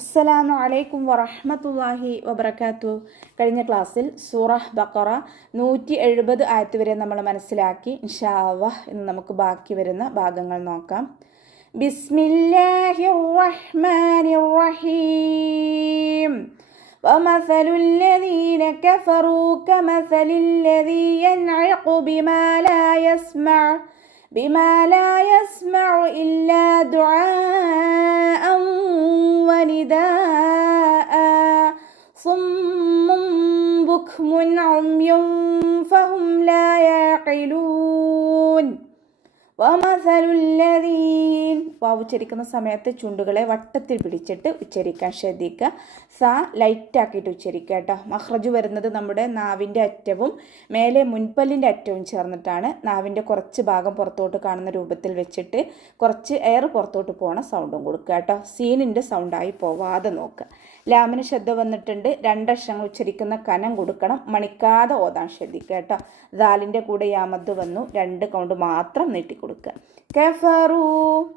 അസ്സലാമു അലൈക്കും വറഹ്മത്തുള്ളാഹി വബറകാതുഹു. കഴിഞ്ഞ ക്ലാസ്സിൽ സൂറ ബഖറ 170 ആയത്ത് വരെ നമ്മൾ മനസ്സിലാക്കി. ഇൻഷാ അല്ലാഹ് ഇന്ന് നമുക്ക് ബാക്കി വരുന്ന ഭാഗങ്ങൾ നോക്കാം. ബിസ്മില്ലാഹിർ റഹ്മാനിർ റഹീം. ومثل الذين كفروا كمثل الذي ينعق بما لا يسمع إلا دعاء ونداء صم بكم عمي فهم لا يعقلون. വാവ് ഉച്ചരിക്കുന്ന സമയത്ത് ചുണ്ടുകളെ വട്ടത്തിൽ പിടിച്ചിട്ട് ഉച്ചരിക്കാൻ ശ്രദ്ധിക്കുക. സ ലൈറ്റാക്കിയിട്ട് ഉച്ചരിക്കുക കേട്ടോ. മഖ്റജ് വരുന്നത് നമ്മുടെ നാവിൻ്റെ അറ്റവും മേലെ മുൻപല്ലിൻ്റെ അറ്റവും ചേർന്നിട്ടാണ്. നാവിൻ്റെ കുറച്ച് ഭാഗം പുറത്തോട്ട് കാണുന്ന രൂപത്തിൽ വെച്ചിട്ട് കുറച്ച് എയർ പുറത്തോട്ട് പോകണ സൗണ്ടും കൊടുക്കുക കേട്ടോ. സീനിൻ്റെ സൗണ്ടായി പോവാതെ നോക്കുക. ലാമിന് ശ്രദ്ധ വന്നിട്ടുണ്ട്. രണ്ടക്ഷരങ്ങൾ ഉച്ചരിക്കുന്ന കനം കൊടുക്കണം. മണിക്കാതെ ഓതാൻ ശ്രദ്ധിക്കുക കേട്ടോ. ദാലിൻ്റെ കൂടെ യാമദ് വന്നു. 2 കൗണ്ട് മാത്രം നീട്ടിക്കൊടുക്കുക. കഫറു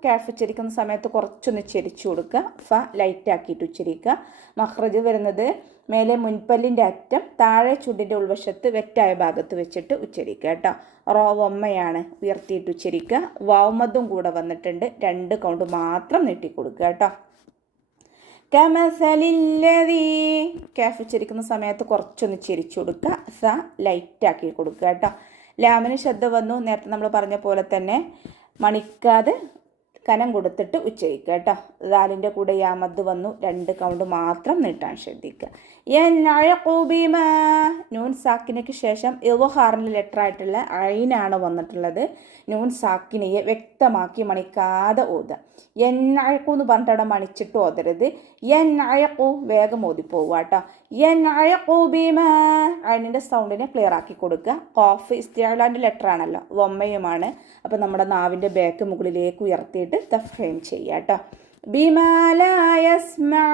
കാഫ് ഉച്ചരിക്കുന്ന സമയത്ത് കുറച്ചൊന്ന് ചെരിച്ചു കൊടുക്കുക. ഫ ലൈറ്റാക്കിയിട്ട് ഉച്ചരിക്കുക. മഖ്റജ് വരുന്നത് മേലെ മുൻപല്ലിൻ്റെ അറ്റം താഴെ ചുണ്ടിൻ്റെ ഉൾവശത്ത് വെറ്റായ ഭാഗത്ത് വെച്ചിട്ട് ഉച്ചരിക്കുക കേട്ടോ. റോവമ്മയാണ് ഉയർത്തിയിട്ട് ഉച്ചരിക്കുക. വാവുമദ്ദും കൂടെ വന്നിട്ടുണ്ട്. 2 കൗണ്ട് മാത്രം നീട്ടിക്കൊടുക്കുക കേട്ടോ. കമസലില്ലദീ കാഫ് ഉച്ചരിക്കുന്ന സമയത്ത് കുറച്ചൊന്ന് ചെരിച്ചു കൊടുക്കുക. സ ലൈറ്റാക്കി കൊടുക്കുക കേട്ടോ. ലാമിന് ശ്രദ്ധ വന്നു. നേരത്തെ നമ്മൾ പറഞ്ഞ പോലെ തന്നെ മണിക്കാതെ കനം കൊടുത്തിട്ട് ഉച്ചരിക്കുക കേട്ടോ. ദാലിൻ്റെ കൂടെ യാമദ് വന്നു. 2 കൗണ്ട് മാത്രം നീട്ടാൻ ശ്രദ്ധിക്കുക. നൂൻ സാക്കിനയ്ക്ക് ശേഷം ഇദ്ഹാറിൻ്റെ ലെറ്റർ ആയിട്ടുള്ള ഐനാണ് വന്നിട്ടുള്ളത്. നൂൻ സാക്കിനയെ വ്യക്തമാക്കി മണിക്കാതെ ഓതുക. എന്നഴക്കു എന്ന് പറഞ്ഞിട്ട് അവിടെ മണിച്ചിട്ട് ഓതരുത്. എന്നഴക്കു വേഗം ഓതിപ്പോവുക കേട്ടോ. എന്നഴക്കു ബിമ ഐനിൻ്റെ സൗണ്ടിനെ ക്ലിയർ ആക്കി കൊടുക്കുക. ഖാഫ് ഇസ്തിഅലാൻ്റെ ലെറ്റർ ആണല്ലോ, വമ്മയുമാണ്. അപ്പോൾ നമ്മുടെ നാവിൻ്റെ ബാക്ക് മുകളിലേക്ക് ഉയർത്തിയിട്ട് തഫ്ഹീം ചെയ്യുക കേട്ടോ. ബിമാ ലാ യസ്മഅ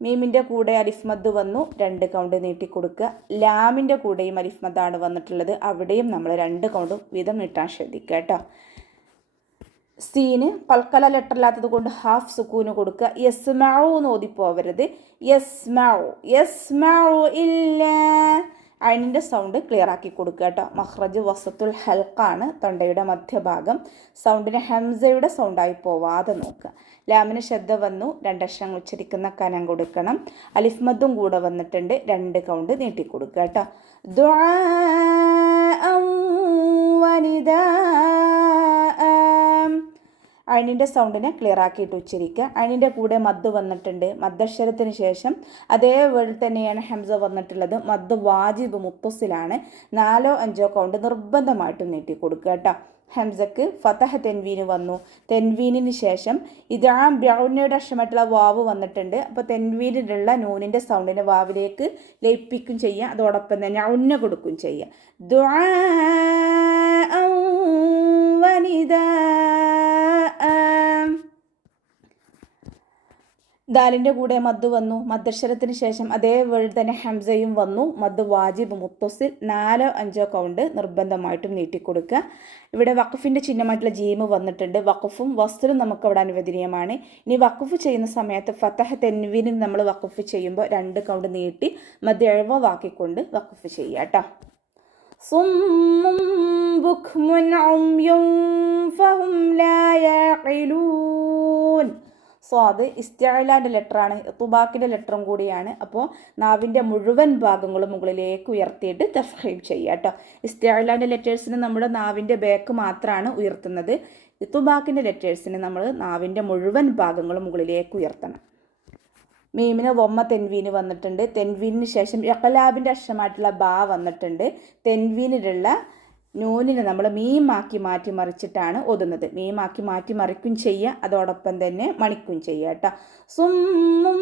മീമിൻ്റെ കൂടെ അലിഫ്മദ് വന്നു. 2 കൗണ്ട് നീട്ടിക്കൊടുക്കുക. ലാമിൻ്റെ കൂടെയും അലിഫ്മദ്ദാണ് വന്നിട്ടുള്ളത്. അവിടെയും നമ്മൾ 2 കൗണ്ട് വീതം നീട്ടാൻ ശ്രദ്ധിക്കുക കേട്ടോ. സീന് പൽക്കല ലെറ്റർ ഇല്ലാത്തത് കൊണ്ട് ഹാഫ് സുക്കൂന് കൊടുക്കുക. യസ്മഉ എന്ന് ഓതിപ്പോവരുത്. യസ്മഉ ഇല്ല ഐനിൻ്റെ സൗണ്ട് ക്ലിയർ ആക്കി കൊടുക്കുക കേട്ടോ. മഖ്റജ് വസത്തുൽ ഹൽക്കാണ്, തൊണ്ടയുടെ മധ്യഭാഗം. സൗണ്ടിന് ഹംസയുടെ സൗണ്ടായി പോവാതെ നോക്കുക. ലാമിന് ശ്രദ്ധ വന്നു. 2 അക്ഷരങ്ങൾ ഉച്ചരിക്കുന്ന കനം കൊടുക്കണം. അലിഫ്മദ്ദും കൂടെ വന്നിട്ടുണ്ട്. 2 കൗണ്ട് നീട്ടിക്കൊടുക്കുക കേട്ടോ. ദുആഅൻ വനിദാഅ ഐനിൻ്റെ സൗണ്ടിനെ ക്ലിയർ ആക്കിയിട്ട് ഉച്ചരിക്കുക. ഐനിൻ്റെ കൂടെ മദ് വന്നിട്ടുണ്ട്. മദ്ദക്ഷരത്തിന് ശേഷം അതേ വേർഡിൽ തന്നെയാണ് ഹംസ വന്നിട്ടുള്ളത്. മദ് വാജിബ് മുത്തസിലാണ്. 4-5 കൗണ്ട് നിർബന്ധമായിട്ടും നീട്ടിക്കൊടുക്കുക കേട്ടോ. ഹംസക്ക് ഫതഹ തെൻവീന് വന്നു. തെൻവീനിന് ശേഷം ഇദാം ബ്യൗനയുടെ അക്ഷരമായിട്ടുള്ള വാവ് വന്നിട്ടുണ്ട്. അപ്പോൾ തെൻവീനിലുള്ള നൂനിൻ്റെ സൗണ്ടിനെ വാവിലേക്ക് ലയിപ്പിക്കും ചെയ്യുക. അതോടൊപ്പം തന്നെ ഉന്ന കൊടുക്കും ചെയ്യുക. ദുആഅൻ വനിദാഅ ദാലിൻ്റെ കൂടെ മദ് വന്നു. മദ്ദക്ഷരത്തിന് ശേഷം അതേ വേർഡിൽ തന്നെ ഹംസയും വന്നു. മദ് വാജിബ് മുത്തസിൽ 4-5 കൗണ്ട് നിർബന്ധമായിട്ടും നീട്ടിക്കൊടുക്കുക. ഇവിടെ വഖഫിൻ്റെ ചിഹ്നമായിട്ടുള്ള ജീമ് വന്നിട്ടുണ്ട്. വഖഫും വസ്ലും നമുക്ക് അവിടെ അനുവദനീയമാണ്. ഇനി വഖഫ് ചെയ്യുന്ന സമയത്ത് ഫതഹ തെൻവീനിൽ നമ്മൾ വഖഫ് ചെയ്യുമ്പോൾ 2 കൗണ്ട് നീട്ടി മദ് എഴവാക്കിക്കൊണ്ട് വഖഫ് ചെയ്യുക കേട്ടോ. സുമ്മും ബുക്മുൻ ഉംയും ഫഹും ലാ യഅഖിലൂൻ. അത് ഇസ്തിഅലാൻ്റെ ലെറ്ററാണ്, തുബാക്കിൻ്റെ ലെറ്ററും കൂടിയാണ്. അപ്പോൾ നാവിൻ്റെ മുഴുവൻ ഭാഗങ്ങളും മുകളിലേക്ക് ഉയർത്തിയിട്ട് തഫ്ഹീം ചെയ്യുക കേട്ടോ. ഇസ്തിഅലാൻ്റെ ലെറ്റേഴ്സിന് നമ്മുടെ നാവിൻ്റെ ബാക്ക് മാത്രമാണ് ഉയർത്തുന്നത്. തുബാക്കിൻ്റെ ലെറ്റേഴ്സിന് നമ്മൾ നാവിൻ്റെ മുഴുവൻ ഭാഗങ്ങളും മുകളിലേക്ക് ഉയർത്തണം. മീമിന് വൊമ്മ തെൻവീന് വന്നിട്ടുണ്ട്. തെൻവീനിന് ശേഷം ഇഖ്ലാബിൻ്റെ അക്ഷരമായിട്ടുള്ള ബാ വന്നിട്ടുണ്ട്. തെൻവീനിലുള്ള നൂനിനെ നമ്മൾ മീമാക്കി മാറ്റി മറിച്ചിട്ടാണ് ഓതുന്നത്. മീമാക്കി മാറ്റി മറിക്കും ചെയ്യുക. അതോടൊപ്പം തന്നെ മണിക്കും ചെയ്യുക കേട്ടോ. സുമ്മുൻ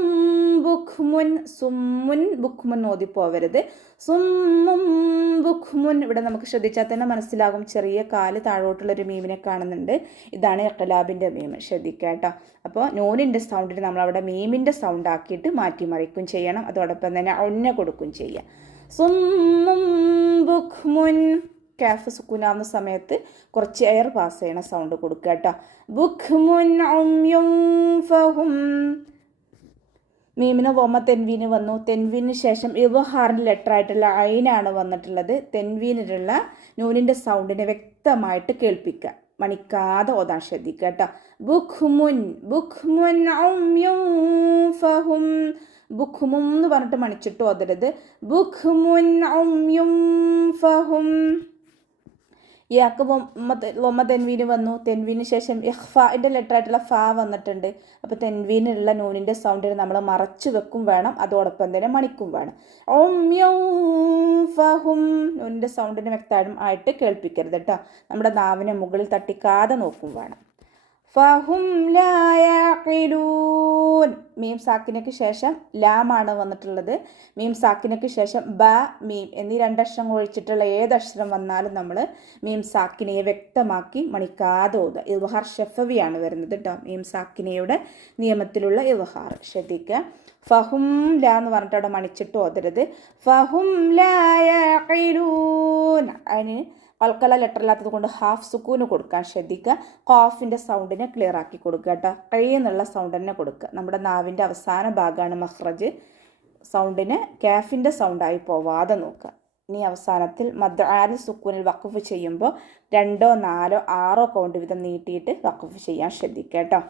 ബുക്മുൻ ഓതിപ്പോവരുത്. സുമ്മുൻ ബുക്മുൻ ഇവിടെ നമുക്ക് ശ്രദ്ധിച്ചാൽ തന്നെ മനസ്സിലാകും. ചെറിയ കാല് താഴോട്ടുള്ളൊരു മീമിനെ കാണുന്നുണ്ട്. ഇതാണ് ഇഖ്ലാബിൻ്റെ മീം, ശ്രദ്ധിക്കുക കേട്ടോ. അപ്പോൾ നൂനിൻ്റെ സൗണ്ടിന് നമ്മളവിടെ മീമിൻ്റെ സൗണ്ട് ആക്കിയിട്ട് മാറ്റി മറിക്കും ചെയ്യണം. അതോടൊപ്പം തന്നെ ഉന്ന കൊടുക്കും ചെയ്യുക. സുമ്മുൻ ബുക്മുൻ കാഫ് സുക്കൂനാവുന്ന സമയത്ത് കുറച്ച് എയർ പാസ് ചെയ്യണ സൗണ്ട് കൊടുക്കുക കേട്ടോ. ബുക്മുൻ ഉംയും ഫഹും മീമിന് വൊമ തെൻവീന് വന്നു. തെൻവീന് ശേഷം ഇദ്ഹാറിൻ്റെ ലെറ്റർ ആയിട്ടുള്ള ഐനാണ് വന്നിട്ടുള്ളത്. തെൻവീനിലുള്ള നൂനിൻ്റെ സൗണ്ടിനെ വ്യക്തമായിട്ട് കേൾപ്പിക്കുക, മണിക്കാതെ ഓതാൻ ശ്രദ്ധിക്കുക കേട്ടോ. ബുഖ്മുൻ ബുഖ്മുൻ ഉമ്യും ഫഹും. ബുഖ്മും എന്ന് പറഞ്ഞിട്ട് മണിച്ചിട്ട് ഓതരുത്. ബുഖ്മുൻ ഉമ്യും ഫഹും. യാക്ക് വൊമ തെൻവീന് വന്നു. തെൻവീന് ശേഷം ഇഖ്ഫാൻ്റെ ലെറ്റർ ആയിട്ടുള്ള ഫ വന്നിട്ടുണ്ട്. അപ്പോൾ തെൻവീനുള്ള നൂനിൻ്റെ സൗണ്ടിന് നമ്മൾ മറച്ചു വെക്കും വേണം, അതോടൊപ്പം തന്നെ മണിക്കും വേണം. ഉമ്യും ഫഹും. നൂനിൻ്റെ സൗണ്ടിന് വ്യക്തം ആയിട്ട് കേൾപ്പിക്കരുത് കേട്ടോ. നമ്മുടെ നാവിനെ മുകളിൽ തട്ടിക്കാതെ നോക്കും വേണം. ഫഹും ലാ യഖിലൂൻ. മീം സാക്കിനയ്ക്ക് ശേഷം ലാമാണ് വന്നിട്ടുള്ളത്. മീം സാക്കിനയ്ക്ക് ശേഷം ബ മീം എന്നീ രണ്ടക്ഷരങ്ങൾ ഒഴിച്ചിട്ടുള്ള ഏതക്ഷരം വന്നാലും നമ്മൾ മീം സാക്കിനയെ വ്യക്തമാക്കി മണിക്കാതെ ഓതുക. ഇദ്ഹാർ ഷഫവിയാണ് വരുന്നത് കേട്ടോ. മീം സാക്കിനയുടെ നിയമത്തിലുള്ള ഇദ്ഹാർ ശ്രദ്ധിക്കുക. ഫഹും ലാ എന്ന് പറഞ്ഞിട്ട് അവിടെ മണിച്ചിട്ട് ഓതരുത്. ഫഹും ലാ യഖിലൂൻ. അതിന് കൽക്കല ലെറ്റർ ഇല്ലാത്തത് കൊണ്ട് ഹാഫ് സുക്കൂന് കൊടുക്കാൻ ശ്രദ്ധിക്കുക. ഖാഫിൻ്റെ സൗണ്ടിനെ ക്ലിയർ ആക്കി കൊടുക്കുക കേട്ടോ. എന്നുള്ള സൗണ്ട് തന്നെ കൊടുക്കുക. നമ്മുടെ നാവിൻ്റെ അവസാന ഭാഗമാണ് മഖ്റജ്. സൗണ്ടിന് കാഫിൻ്റെ സൗണ്ടായി പോവാതെ നോക്കുക. ഇനി അവസാനത്തിൽ മദ്ആൽ സുക്കൂനിൽ വഖഫ് ചെയ്യുമ്പോൾ 2, 4, 6 കൗണ്ട് വീതം നീട്ടിയിട്ട് വഖഫ് ചെയ്യാൻ ശ്രദ്ധിക്കുക കേട്ടോ.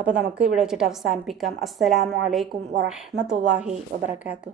അപ്പോൾ നമുക്ക് ഇവിടെ വെച്ചിട്ട് അവസാനിപ്പിക്കാം. അസ്സലാമു അലൈക്കും വറഹ്മത്തുള്ളാഹി വബറകാതുഹു.